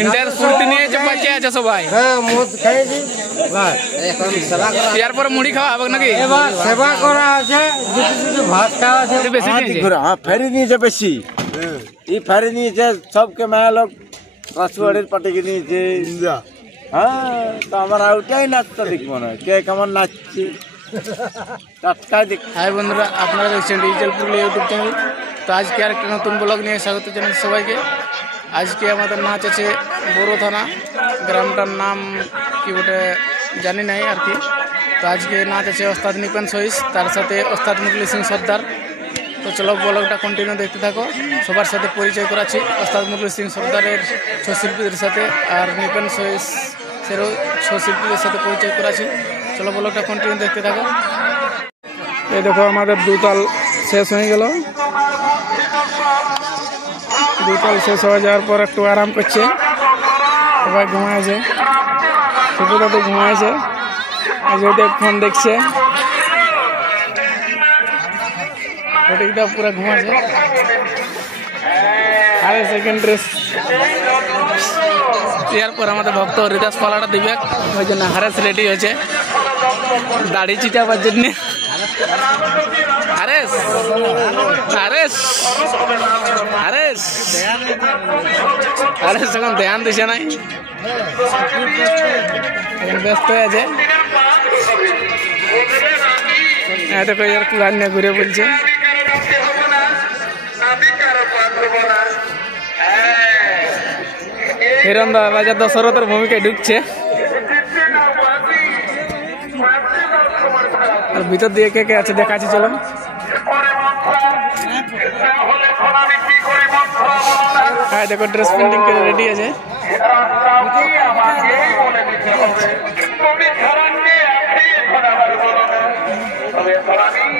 Inter ফুর্তি নিয়ে বাচ্চা আছে সবাই। হ্যাঁ মদ খাইছি বাস এখন সেবা করা এর পরে মুড়ি খাওয়া হবে নাকি? এবার সেবা করা আছে দুটো ভাত খাওয়া আছে বেশি দিয়েছে। হ্যাঁ ফেরি নিয়েছে বেশি এই ফেরি নিয়েছে সবকে মায়া লোক কাশুয়াড়ির পাটিকে নিয়েছে। হ্যাঁ তো আমার ওটাই নাচটা দেখবো না কে কেমন নাচছে টাটকাই দেখ। হাই বন্ধুরা, আপনারা দেখছেন ডিজিটাল পুরুলিয়া ইউটিউব চ্যানেল। তো আজকে আর একটা নতুন ব্লগ নিয়ে স্বাগত জানাচ্ছি সবাইকে। আজকে আমাদের নাচ আছে বড়ো থানা, গ্রামটার নাম কি বটে জানি নাই আর কি। তো আজকে নাচ আছে ওস্তাদ নিপেন সহিস, তার সাথে ওস্তাদ মুরলি সিং সর্দার। তো চলো ব্লগটা কন্টিনিউ দেখতে থাকো। সবার সাথে পরিচয় করাচ্ছি ওস্তাদ মুরলি সিং সর্দারের ছৌ শিল্পীদের সাথে, আর নিপেন সহিস সেরও ছৌ শিল্পীদের সাথে পরিচয় করাচ্ছি। চলো ব্লগটা কন্টিনিউ দেখতে থাকো। এই দেখো আমাদের দুতাল শেষ হয়ে গেল। দুতাল শেষ হয়ে যাওয়ার পর একটু আরাম করছে, সবাই ঘুমাইছে। ছোটটা তো ঘুমাইছে, আজকে ফোন দেখছে, ওটা পুরো ঘুমাচ্ছে। আরে সেকেন্ড ড্রেস এরপর আমাদের ভক্ত হরিদাস পালাটা দিবে, ওই জন্য হারেস রেডি হয়েছে দাড়ি চিটাবার জন্য। হারেস হারেস হারেস হারেস এখন ধ্যান দিছে নাই, ব্যস্ত হয়ে আছে। দেখো এর গান নিয়ে ঘুরে বলছে। হিরন্দা রাজা দশরথের ভূমিকায় ঢুকছে, আর ভিতর দিয়ে কে কে আছে দেখাচ্ছি চলো। হ্যাঁ দেখো ড্রেস পেন্টিং করে রেডি আছে।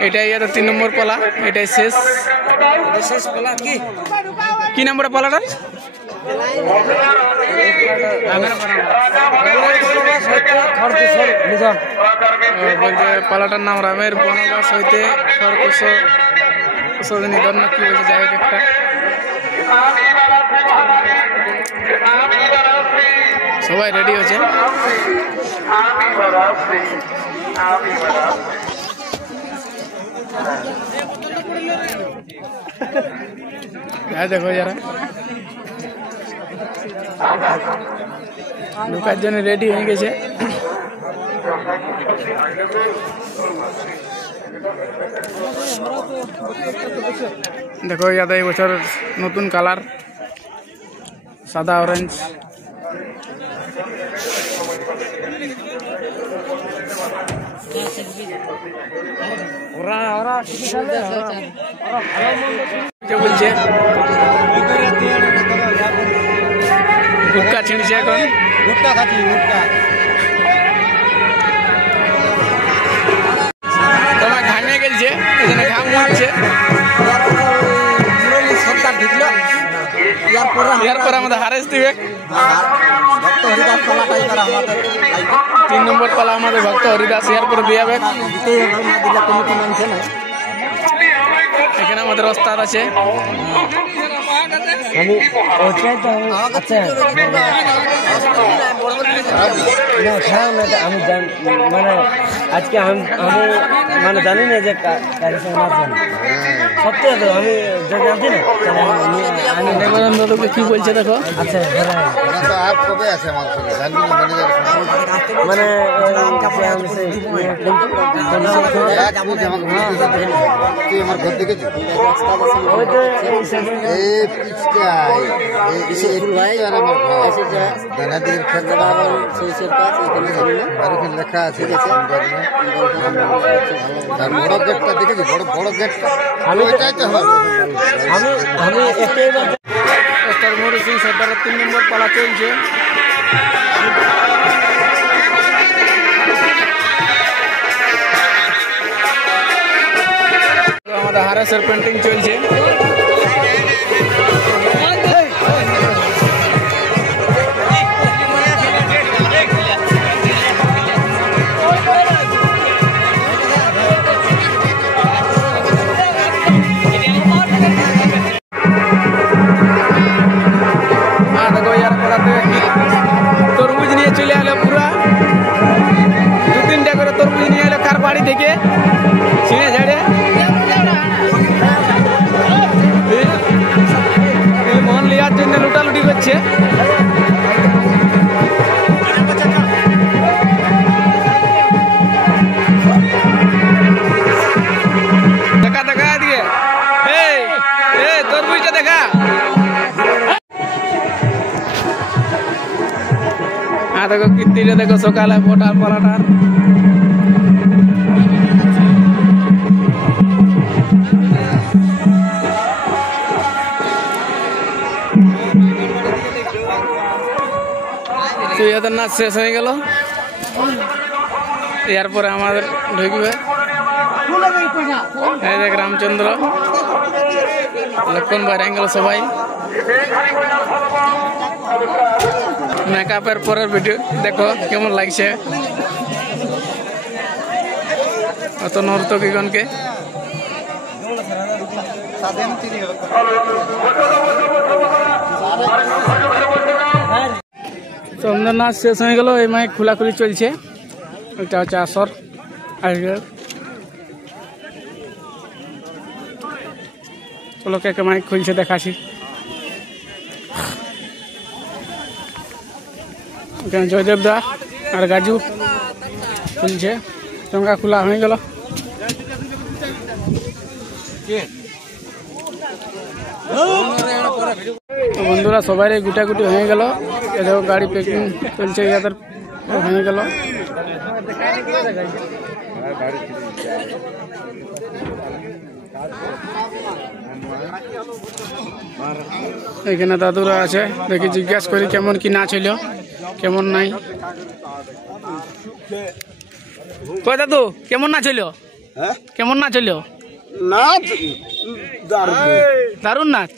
এটাই 3 নম্বর পালা, এটাই শেষ পালা। কি নম্বরের পালাটা? বলছে পালাটার নাম রামের বনবাস হইতে নিধন না কি বলছে, যাই হোক একটা। সবাই রেডি হয়েছে। দেখো যারা ঢোকার জন্য রেডি হয়ে গেছে। দেখো ইয়াদা এই বছর নতুন কালার সাদা অরেঞ্জ। বলছে গুটকা ছিঁড়ছে, এখন গুটকা খাচ্ছি গুটকা। তোমার ঘামিয়ে গেছে, এখানে ঘাম মারছে। এরপর আমাদের হারেস দিবে 3 নম্বর পালা আমাদের ভক্ত হরিদাস এরপরে দিয়ে যাবে। এখানে আমাদের ওস্তাদ আছে। আমি মানে আজকে আমি মানে জানি না যে সত্যি তো আমি জানছি না। কি বলছে দেখো। আচ্ছা মানে আমার ঘর দেখেছি লেখা আছে বড় গেটটা দেখেছি, বড় গেটটা চাইতে হবে। মুরলি সিং সর্দারের 3 নম্বর পালা চলছে। আমাদের হারেসের পেন্টিং চলছে। পাড়াতে তরমুজ নিয়ে চলে এলো পুরা 2-3টা করে তরমুজ নিয়ে এলো কার বাড়ি থেকে ছিঁড়ে ঝাড়ে মন লিয়ার জন্য লুটালুটি করছে। দেখা দেখা এদিকে তরমুজটা দেখা। দেখো কীর্তিটা দেখো সকালে পটার পরাটার এদের নাচ শেষ হয়ে গেল। এরপরে আমাদের ঢুকবে এই দেখ রামচন্দ্র লক্ষণ বাইরে গেল সবাই। মেকআপের পরের ভিডিও দেখো কেমন লাগছে অত নর্তকীগণকে। চন্দন নাচ শেষ হয়ে গেল। এই মাইক খোলাখুলি চলছে। এটা হচ্ছে আসর আজকে। চলো কে মাইক খুলছে দেখাচ্ছি। এখানে জয়দেব দা আর গাজু খুলছে। চঙ্গা খোলা হয়ে গেল। বন্ধুরা সবাই গুটাগুটি হয়ে গেল। এদের গাড়ি প্যাকিং চলছে ইয়াদের হয়ে গেল। এখানে দাদুরা আছে, দেখি জিজ্ঞাসা করি কেমন কি নাচ হইল কেমন নাই। কই দাদু কেমন নাচ হইল? কেমন নাচ হইল? নাচ দারুণ নাচ।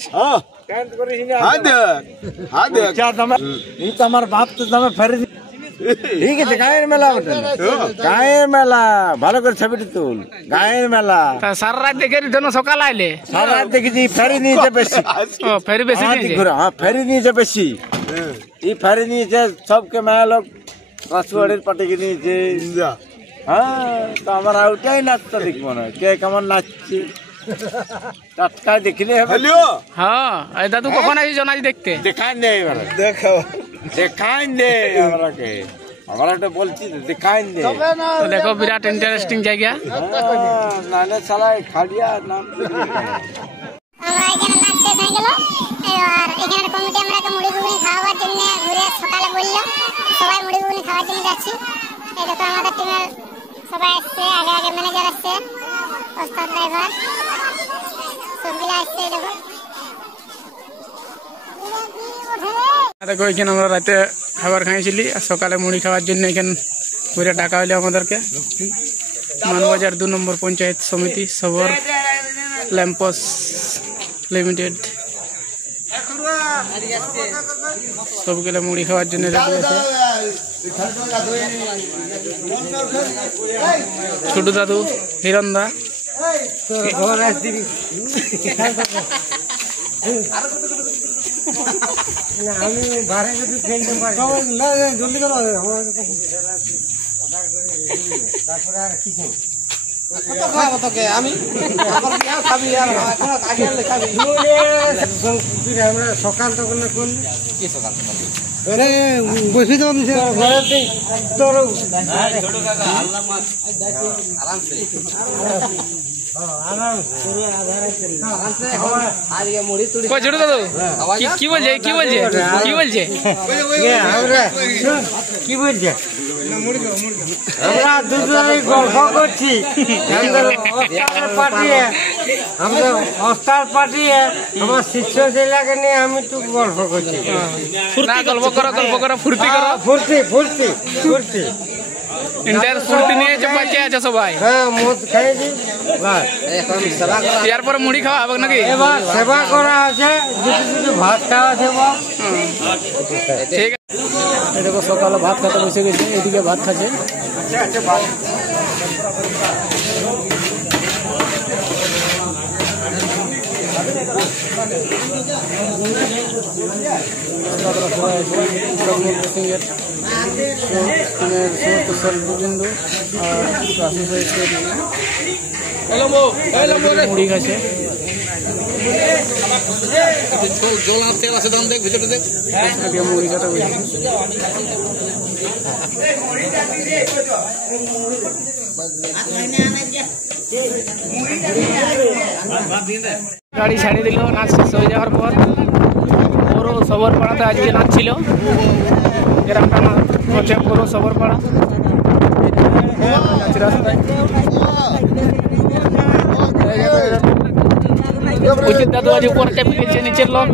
আমার বাপ তো দামে ফেরে ঠিক আছে। গায়ের মেলা গায়ের মেলা ভালো করে ছবিটি তুল। গায়ের মেলা সারা রাত দেখে রিটার্ন সকাল আইলে সারা রাত দেখেছি। ফেরি নিয়েছে বেশি। ফেরি বেশি হ্যাঁ ফেরি নিয়েছে বেশি। এই ফেরি নিয়েছে সবকে মেলা লোক রাসুয়াড়ির পাটিকে নিয়েছে। হ্যাঁ তো আমার ওটাই নাচটা দেখবো না কে কেমন নাচছে টাটকায় দেখিলে হবে। হ্যাঁ দাদু কখন আসি জানাই দেখতে? দেখাই নেই দেখো দেখাই নেই আমরাকে। আমরা একটা বলছি দেখাই নেই। দেখো বিরাট ইন্টারেস্টিং জায়গা। নালে চালাই খাড়িয়া নাম আমরা এখানে নাচ শেষ হয়ে গেল। আর এখানে কমিটি আমরা মুড়ি ঘুগনি খাওয়ার জন্য ঘুরে সকালে বললো সবাই মুড়ি ঘুগনি খাওয়ার জন্য যাচ্ছি। এই দেখো আমাদের টিমের সবাই আসছে। আগে আগে ম্যানেজার আসছে, ওস্তাদ ড্রাইভার সবগুলো আসছে। দেখো দেখো এখানে আমরা রাতে খাবার খাইছিলি আর সকালে মুড়ি খাওয়ার জন্য এখানে ঘুরে ডাকা হইলো আমাদেরকে। মানবাজার 2 নম্বর পঞ্চায়েত সমিতি সবর ল্যাম্পস লিমিটেড সবগুলো মুড়ি খাওয়ার জন্য রেডি আছে। ছোটু দাদু হিরণ দা আমি বারে যদি খেলতে পারি জলদি করো। তারপরে আর কিছু খাবো তোকে আমি খাবি আমরা সকাল তখন করলি কি সকাল বসে তো ঘরে তোর ছোট দাদু কি বলছে কি বলছে কি বলছে কি বলছে? আমরা দুজনে গল্প করছি। আমরা অস্তার পাঠিয়ে আমার শিষ্য জেলাকে নিয়ে আমি একটু গল্প করছি। গল্প করো ফুর্তি করো। ফুর্তি ফুর্তি ফুর্তি ইন্টার ফুর্তি নিয়ে বাঁচে আছে সবাই। হ্যাঁ মদ খাইছি। এরপরে মুড়ি খাওয়া হবে নাকি? এবার সেবা করা আছে, দুটো ভাত খাওয়া দেবো। ঠিক আছে। দেখো সকালে ভাত খেতে বসে গেছে, এদিকে ভাত খাচ্ছে। দাদারা সবাই আছে সিংয়ের সমস্ত সেলফবিন্দু আর রাসু সাহিত্যের মুড়ি খাচ্ছে। মুড়ি কাটা গাড়ি ছাড়িয়ে দিল নাচ শেষ হয়ে যাওয়ার পর। পুরো সবরপাড়াতে আজকে নাচ ছিল। গ্রামটা না হচ্ছে পুরো সবরপাড়া রাস্তায়। উচিত দাদু আজ উপরে চেপে গেছে নিচের লোক।